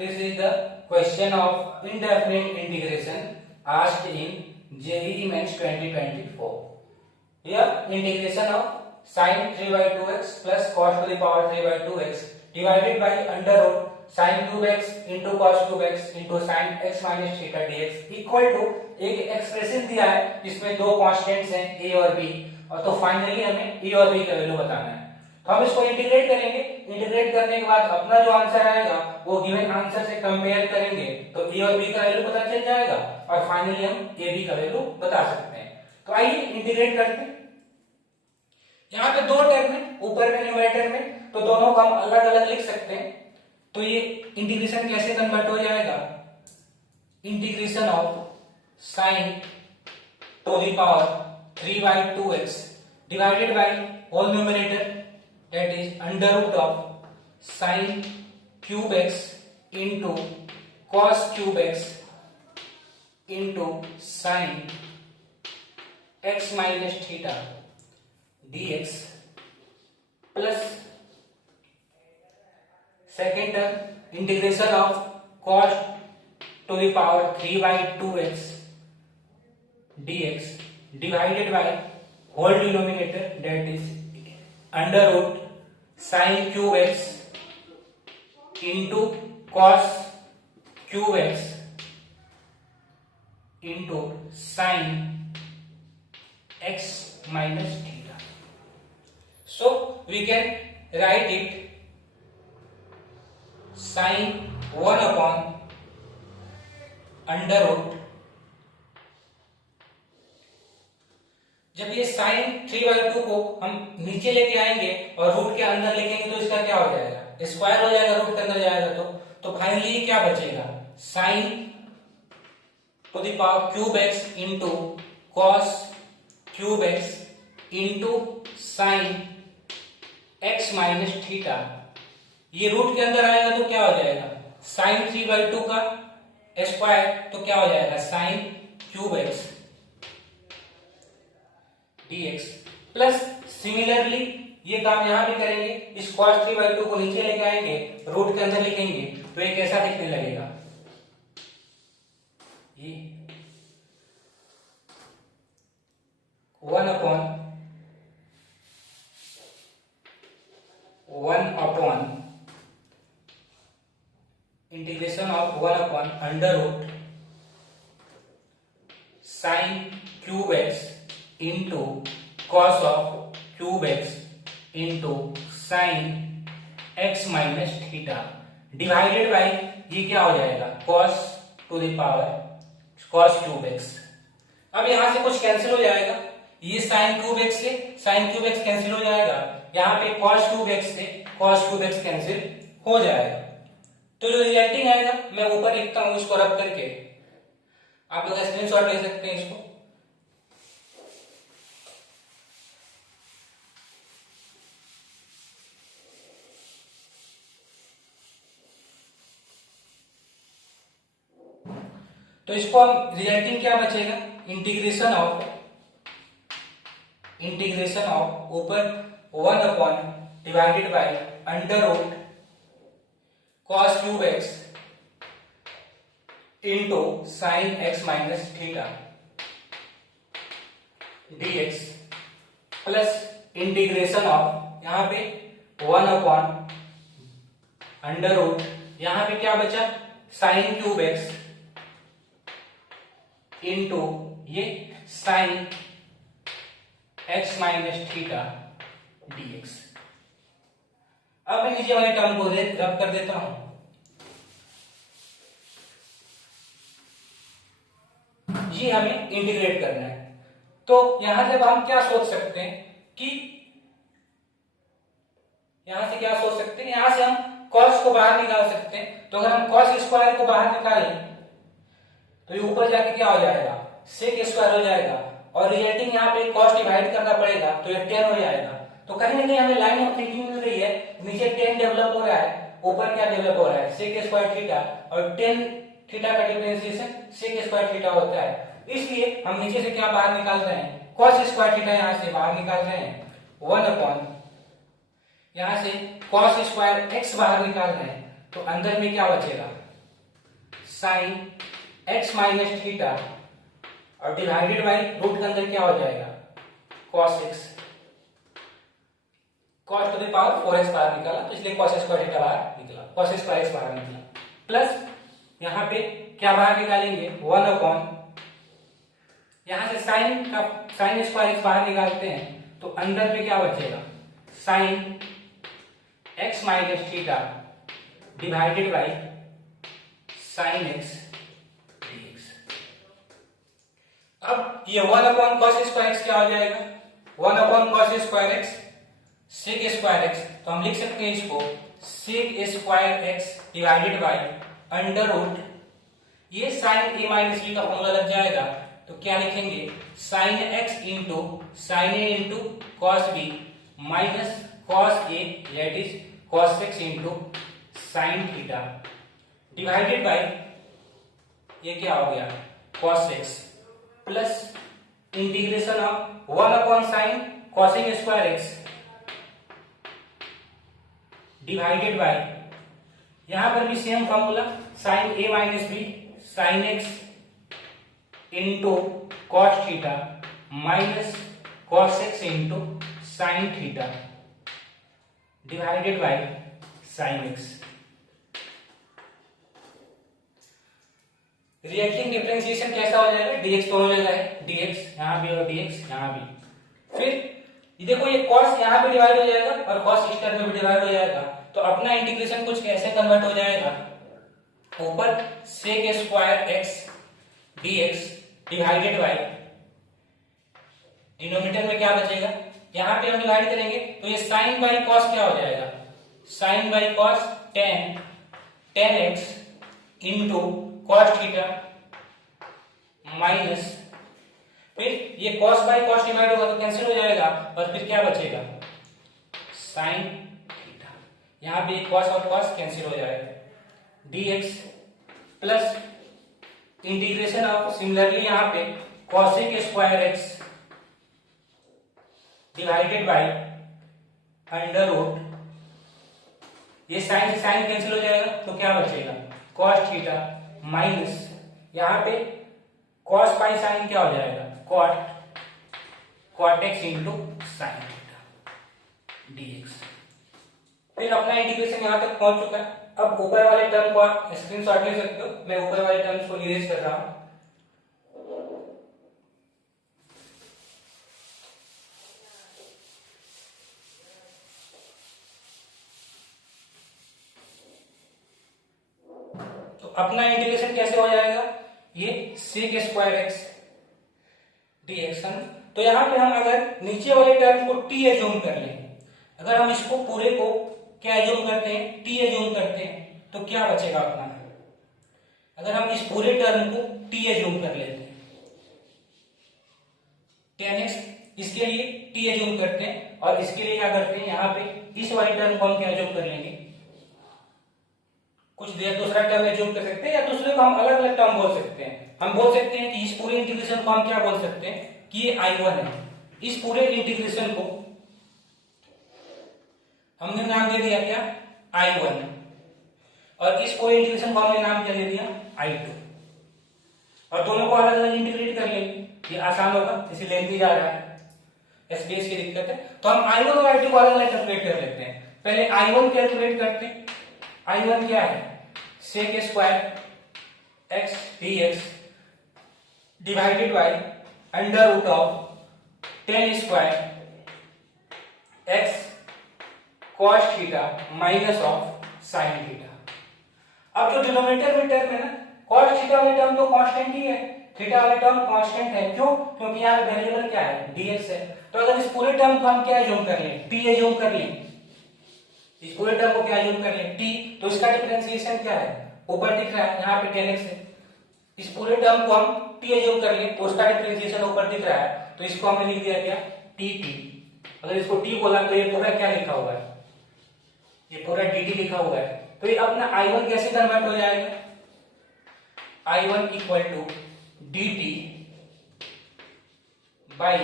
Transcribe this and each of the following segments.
This is the question of indefinite integration asked in JEE Mains 2024. Here integration of sin 3 by 2x plus cos to the power 3 by 2x divided by under root sin cube x into cos cube x into sin x minus theta dx equal to एक expression दिया है जिसमें दो constants हैं a और b और तो finally हमें a और b का वैल्यू बताना है। तो हम इसको इंटीग्रेट करेंगे। इंटीग्रेट करने के बाद अपना जो आंसर आएगा वो गिवन आंसर से कंपेयर करेंगे तो a और b का वैल्यू पता चल जाएगा और फाइनली हम a b का वैल्यू बता सकते हैं। तो आइए इंटीग्रेट करते हैं। यहाँ पे दो टर्म है ऊपर में न्यूमरेटर में, तो दोनों को हम अलग अलग लिख सकते हैं। तो ये इंटीग्रेशन कैसे कन्वर्ट हो जाएगा, integration of sine to the power 3 by 2x divided by whole numerator that is under root of sine cube x into cos cube x into sine x minus theta dx plus second term integration of cos to the power 3 by 2x dx divided by whole denominator that is under root sin cube x into cos cube x into sin x minus theta. So we can write it sin 1 upon under root, जब ये sin 3 by 2 को हम नीचे लेके आएंगे और root के अंदर लिखेंगे तो इसका क्या हो जाएगा, स्क्वायर हो जाएगा, रूट के अंदर जाएगा तो फाइनली क्या बचेगा, sin to the power cube x into cos cube x into sine x minus theta. ये रूट के अंदर आएगा तो क्या हो जाएगा, साइन 3 by 2 का स्क्वायर तो क्या हो जाएगा sign cube x dx plus similarly ये काम यहां भी करेंगे, इस cos 3 by 2 को नीचे लेके आएंगे, रूट के अंदर लिखेंगे तो ये कैसा दिखने लगेगा, ये 1 upon integration of 1 upon under root sine cube x into cos of cube x into sine x minus theta divided by ये क्या हो जाएगा cos to the power cos cube x। अब यहां से कुछ कैंसिल हो जाएगा, ये साइन क्यूब x से साइन क्यूब x कैंसिल हो जाएगा, यहाँ पे cos क्यूब x से cos क्यूब x कैंसिल हो जाएगा। तो जो रिजल्टिंग आएगा मैं ऊपर लिखता हूं इसको रब करके, आप लोग स्क्रीनशॉट ले सकते हैं इसको। तो इसको हम रिजल्टिंग क्या बचेगा, इंटीग्रेशन ऑफ ऊपर 1 upon divided by under root cos cube x into sine x minus theta dx plus integration of यहाँ पे 1 अपॉन अंडर रूट, यहाँ पे क्या बचा साइन क्यूब x इंटू ये sine x minus theta dx। अब मैं नीचे वाले टर्म को रब कर देता हूं, ये हमें इंटीग्रेट करना है। तो यहां से हम क्या सोच सकते हैं कि यहां से क्या सोच सकते हैं, यहां से हम cos को बाहर निकाल सकते हैं। तो अगर हम cos स्क्वायर को बाहर निकालें तो ये ऊपर जाके क्या हो जाएगा sec स्क्वायर हो जाएगा और रिजल्टिंग यहाँ पे cos डिवाइड करना पड़ेगा तो ये 10 हो जाएगा। तो कहीं ना कहीं हमें लाइन ऑफ थिंकिंग मिल रही है, नीचे 10 डेवलप हो रहा है, ऊपर क्या डेवलप हो रहा है sec स्क्वायर थीटा, और 10 थीटा का डिफरेंशिएशन sec स्क्वायर थीटा होता है। इसलिए हम नीचे से क्या बाहर निकाल रहे हैं, cos स्क्वायर थीटा यहां से बाहर निकाल रहे हैं, 1 अपॉन यहां से cos स्क्वायर x बाहर निकाल रहे हैं तो अंदर में क्या बचेगा साइन x माइनस थीटा और डिवाइडेड बाई रूट के अंदर क्या हो जाएगा cos x, cos to the power 4x बाहर निकाला तो इसलिए cos स्क्वायर थीटा बाहर निकला, cos स्क्वायर x बाहर निकला, प्लस यहाँ पे क्या बाहर निकालेंगे 1 अपॉन, यहाँ से साइन स्क्वायर x बाहर निकालते हैं तो अंदर पे क्या बचेगा sine x minus theta divided by sine x dx। अब ये 1 अपॉन cos स्क्वायर x क्या हो जाएगा 1 upon cos square x sec square x, तो हम लिख सकते हैं इसको sec square x divided by under root, ये साइन a माइनस b का फॉर्मूला लग जाएगा तो क्या लिखेंगे sine x into sine a into cos b minus cos a that is cos x into sine theta divided by ये क्या हो गया cos x plus integration of 1 upon sine cosec square x divided by, यहां पर भी same formula sine a minus b sine x into cos theta minus cos x into sine theta divided by sine x। Reacting differentiation कैसा हो जाएगा dx दोनों जगह है, dx यहां भी और dx यहां भी, फिर देखो ये cos यहां पे डिवाइड हो जाएगा और cos इस टर्म में भी डिवाइड हो जाएगा तो अपना इंटीग्रेशन कुछ कैसे कन्वर्ट हो जाएगा, ऊपर sec square x dx divided by denominator में क्या बचेगा, यहां पे हम डिवाइड करेंगे तो ये साइन बाई कॉस क्या हो जाएगा sine by cos tan x into cos theta minus, फिर ये cos बाई कॉस डिवाइड होगा तो कैंसिल हो जाएगा और फिर क्या बचेगा साइन थीटा, यहां पे cos और cos कैंसिल हो जाएगा dx plus integration of similarly यहां पे cosec square x divided by under root, ये साइन से साइन कैंसिल हो जाएगा तो क्या बचेगा cos थीटा माइनस यहां पे cos पाई साइन क्या हो जाएगा cot x into sine theta dx। फिर अपना इंटीग्रेशन यहां तक पहुंच चुका है, अब ऊपर वाले टर्म को आप स्क्रीनशॉट ले सकते हो, मैं ऊपर वाले टर्म्स को इरेज कर रहा हूं। तो अपना इंटीग्रेशन कैसे हो जाएगा, ये sec स्क्वायर x dx है, तो यहां पे हम अगर नीचे वाले टर्म को t एज्यूम कर लें, अगर हम इसको पूरे को क्या एज्यूम करते हैं t एज्यूम करते हैं तो क्या बचेगा अपना, अगर हम इस पूरे टर्म को t एज्यूम कर लेते हैं tan x, इसके लिए t एज्यूम करते हैं और इसके लिए क्या करते हैं यहाँ पे इस वाले टर्म को हम क्या एज्यूम कर लेंगे, कुछ देर दूसरा टर्म एज्यूम कर सकते हैं या दूसरे को हम अलग अलग टर्म बोल सकते हैं, हम बोल सकते हैं कि इस पूरे इंटीग्रेशन को हम क्या बोल सकते हैं कि ये I1 है, इस पूरे इंटीग्रेशन को हमने नाम दे दिया क्या I1 और इस पूरे इंटीग्रेशन को हमने नाम क्या दे दिया I2 और दोनों को अलग अलग इंटीग्रेट कर लेंगे, ये आसान होगा, इसी लेंथ भी जा रहा है स्पेस की दिक्कत है तो हम I1 और I2 को अलग अलग कैलकुलेट कर लेते हैं। पहले I1 कैलकुलेट करते हैं, I1 क्या है sec square x dx divided by under root of tan square x cos theta minus of sin theta. अब जो डिनोमिनेटर में टर्म है ना cos थीटा वाली टर्म तो कांस्टेंट ही है, थीटा वाली टर्म कांस्टेंट है, क्यों, क्योंकि यहाँ वेरिएबल क्या है dx है, तो अगर इस पूरे टर्म को हम क्या एज्यूम कर लें t एज्यूम कर लें, इस पूरे टर्म को क्या एज्यूम कर लें t, तो इसका डिफरेंशिएशन क्या है ऊपर दिख रहा है यहाँ पे tan x है, इस पूरे टर्म को हम t एज्यूम कर लें तो उसका डिफरेंशिएशन ऊपर दिख रहा है तो इसको हमने लिख दिया क्या dt, अगर इसको t बोला तो ये पूरा क्या लिखा हुआ है, ये पूरा dt लिखा हुआ है, तो ये अपना I1 कैसे कन्वर्ट हो जाएगा I1 equal to dt by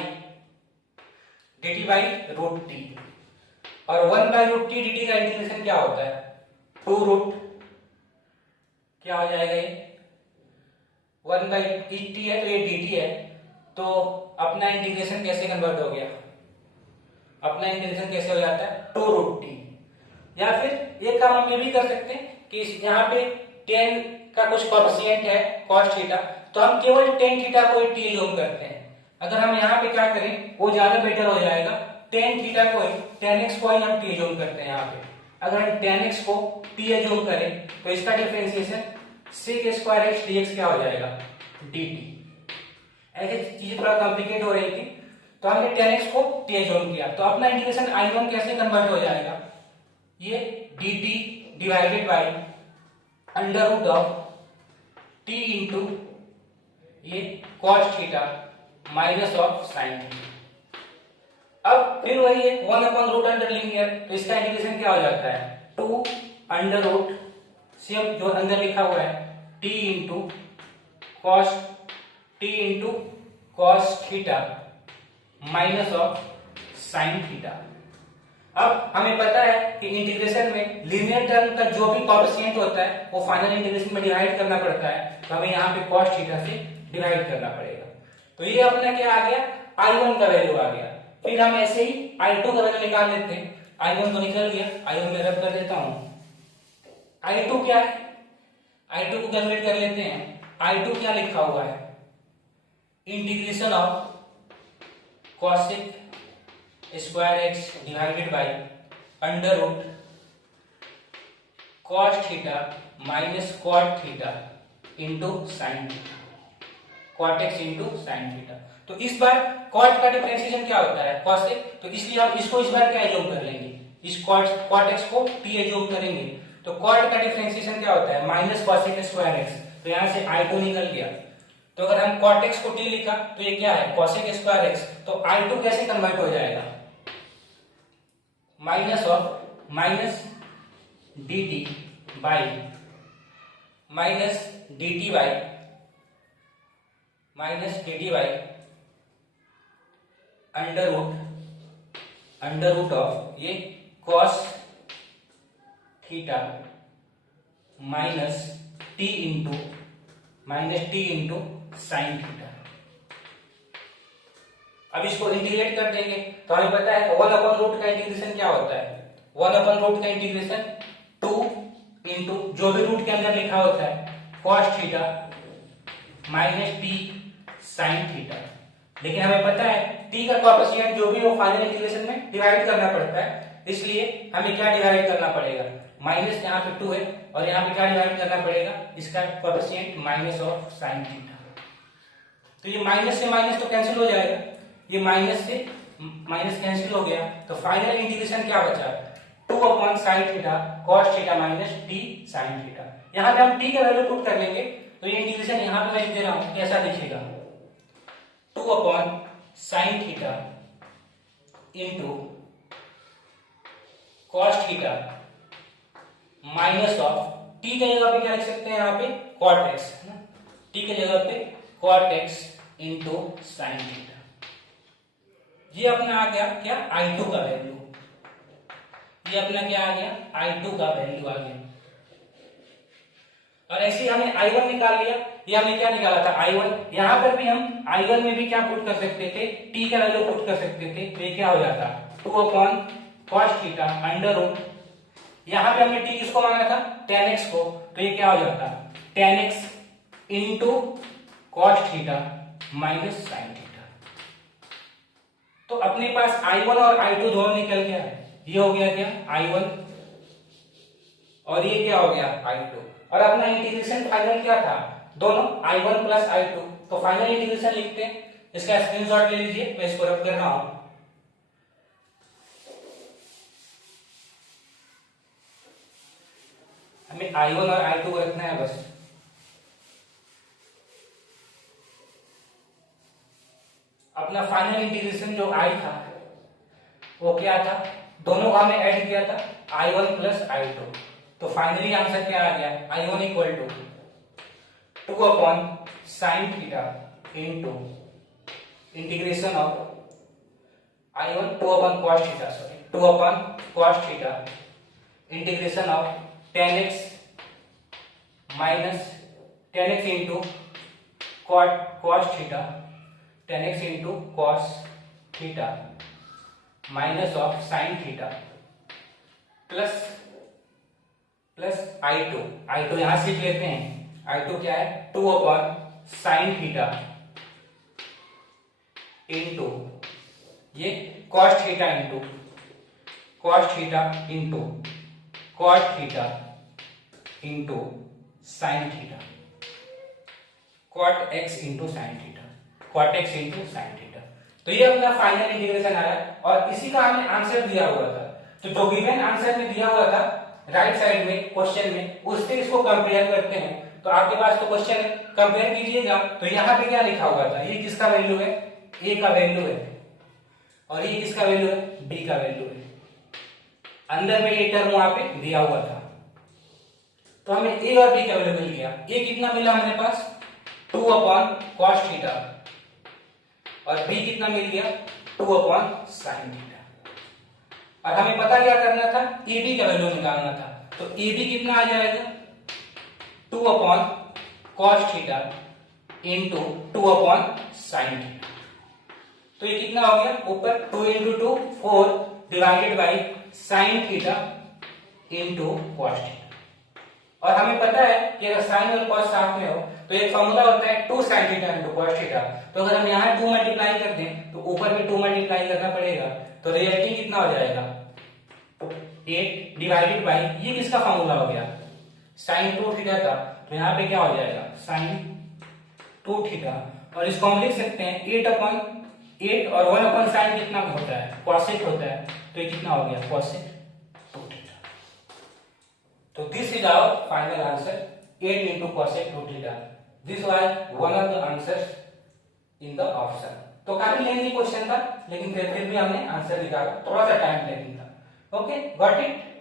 root t और 1 बाई रूट टी dt का इंटीग्रेशन क्या होता है 2 रूट क्या हो जाएगा ये 1 बाई टी है तो ये डी टी है, तो अपना इंटीग्रेशन कैसे कन्वर्ट हो गया, अपना इंटीग्रेशन कैसे हो जाता है 2 रूट टी। या फिर एक काम हम ये भी कर सकते हैं कि यहाँ पे टेन का कुछ कोएफिशिएंट है cos थीटा, तो हम केवल टेन थीटा को ही टी एज्यूम करते हैं। अगर हम यहाँ पे क्या करें वो ज्यादा बेटर हो जाएगा, टेन थीटा को ही टेन एक्स को ही हम टी एज्यूम करते हैं। यहाँ पे अगर हम टेन एक्स को टी एज्यूम करें तो इसका differentiation sec square x d x क्या हो जाएगा डी टी। ऐसी चीजें थोड़ा कॉम्प्लिकेट हो रही थी तो हमने टेन एक्स को टी एज्यूम किया, तो अपना इंटीग्रेशन आई वन कैसे कन्वर्ट हो जाएगा, ये d t divided by under root of t into ये cos theta minus of sine theta. अब फिर वही है 1 अपॉन रूट अंडर लीनियर, तो इसका इंटीग्रेशन क्या हो जाता है 2 अंडर रूट सेम जो अंदर लिखा हुआ है T into cos theta minus of sine theta. अब हमें पता है कि इंटीग्रेशन में लीनियर टर्म का जो भी कोएफिशिएंट होता है वो फाइनल इंटीग्रेशन में डिवाइड करना पड़ता है, तो हमें यहाँ पे cos थीटा से डिवाइड करना पड़ेगा। तो ये अपना क्या आ गया I1 का वैल्यू आ गया। फिर हम ऐसे ही I2 का वैल्यू निकाल लेते हैं। I1 तो निकल गया, I1 में रब कर देता हूं। I2 क्या है, I2 को कैलकुलेट कर लेते हैं। I2 क्या लिखा हुआ है, integration of cosec square x divided by under root cos theta minus cot theta into sine theta, cot x into sine theta. तो इस बार cot का डिफरेंशिएशन क्या होता है cosec, तो इसलिए हम इसको इस बार क्या एज्यूम कर लेंगे, इस cot x को t एज्यूम करेंगे, तो cot का डिफरेंशिएशन क्या होता है माइनस cosec स्क्वायर x, तो यहां से I2 निकल गया। तो अगर हम cot x को t लिखा तो ये क्या है cosec स्क्वायर x, तो I2 कैसे कन्वर्ट हो जाएगा minus of minus d t by minus d t by under root of ये cos theta minus t into sine theta. अब इसको इंटीग्रेट कर देंगे तो हमें पता है 1 अपॉन रूट का इंटीग्रेशन क्या होता है, 1 अपॉन रूट का इंटीग्रेशन 2 इंटू जो भी रूट के अंदर लिखा होता है cos theta minus T sine theta. लेकिन हमें पता है t का कोएफिशिएंट जो भी वो फाइनल इंटीग्रेशन में डिवाइड करना पड़ता है, इसलिए हमें क्या डिवाइड करना पड़ेगा माइनस, यहाँ पे 2 है और यहाँ पे क्या डिवाइड करना पड़ेगा इसका coefficient minus of sine theta. तो ये माइनस से माइनस तो कैंसिल हो जाएगा, ये माइनस से माइनस कैंसिल हो गया, तो फाइनल इंटीग्रेशन क्या बचा 2 upon sine theta cos theta minus T sine theta. यहाँ पे हम t का वैल्यू पुट कर लेंगे तो ये इंटीग्रेशन यहाँ पे मैं लिख दे रहा हूँ कैसा दिखेगा 2 upon sine theta into cos theta minus of t के जगह पे क्या लिख सकते हैं यहाँ पे cot x, t के जगह पे cot x into sine theta. ये अपना आ गया क्या I2 का वैल्यू, ये अपना क्या आ गया I2 का वैल्यू आ गया। और ऐसे ही हमने I1 निकाल लिया, ये हमने क्या निकाला था I1, यहां पर भी हम I1 में भी क्या पुट कर सकते थे t का वैल्यू पुट कर सकते थे, तो ये क्या हो जाता 2 upon cos theta under root, यहां पे हमने t किसको मांगा था tan x को, तो ये क्या हो जाता tan x into cos theta minus sign theta. तो अपने पास I1 और I2 दोनों निकल गया है, ये हो गया क्या I1 और ये क्या हो गया I2, और अपना इंटीग्रेशन फाइनल क्या था दोनों I1 प्लस I2, तो फाइनल इंटीग्रेशन लिखते हैं, इसका स्क्रीनशॉट ले लीजिए, मैं इसको रब कर रहा हूं। हमें I1 और I2 को रखना है बस। अपना फाइनल इंटीग्रेशन जो I था वो क्या था, दोनों का हमें ऐड किया था I1 प्लस I2, तो फाइनली आंसर क्या आ गया I1 equal to 2 upon sine theta into integration of I1 2 upon cos theta, sorry 2 upon cos theta integration of tan x minus tan x into cos theta 10x into cos theta minus of sin theta plus I2 यहां सीख लेते हैं। I2 क्या है 2 upon sin theta into ये cos theta into cos theta into cot theta into sin theta cot x into sin theta cot x into sin theta. तो ये अपना फाइनल इंटीग्रेशन आया और इसी का हमें आंसर दिया हुआ था। तो जो गिवन आंसर में दिया हुआ था राइट साइड में क्वेश्चन में, उससे इसको कंपेयर करते हैं। तो आपके पास तो क्वेश्चन है, कंपेयर कीजिएगा। तो यहाँ पे क्या लिखा हुआ था, ये किसका वैल्यू है, ए का वैल्यू है, और ये किसका वैल्यू है, बी का वैल्यू है। अंदर में ये टर्म वहां पे दिया हुआ था। तो हमें ए और बी का वैल्यू मिल गया। ए कितना मिला हमारे पास 2 अपॉन कॉस थीटा और बी कितना मिल गया 2 अपॉन साइन थीटा। और हमें पता क्या करना था, ए बी का वैल्यू निकालना था। तो ए बी कितना आ जाएगा 2 upon cos theta into 2 upon sine theta. तो ये कितना हो गया, ऊपर 2 into 2 4 divided by sign theta into cos theta. और हमें पता है कि अगर साइन और कॉस साथ में हो तो एक फॉर्मूला होता है 2 sign theta into cos theta. तो अगर हम यहाँ 2 मल्टीप्लाई कर दें तो ऊपर भी 2 मल्टीप्लाई करना पड़ेगा। तो रिजल्टिंग कितना हो जाएगा 8 डिवाइडेड बाई, ये किसका फॉर्मूला हो गया साइन 2 थीटा का। तो यहाँ पे क्या हो जाएगा साइन 2 थीटा, और इसको हम लिख सकते हैं 8 अपॉन 8 और 1 अपॉन साइन कितना होता है कॉसेक होता है। तो ये कितना हो गया कॉसेक 2 थीटा। तो this is our final answer 8 into cosec 2 theta. This was one of the answers in the option. तो काफी लेंथी क्वेश्चन था, लेकिन फिर भी हमने आंसर निकाला, थोड़ा सा टाइम टेकिंग था। Okay, got it.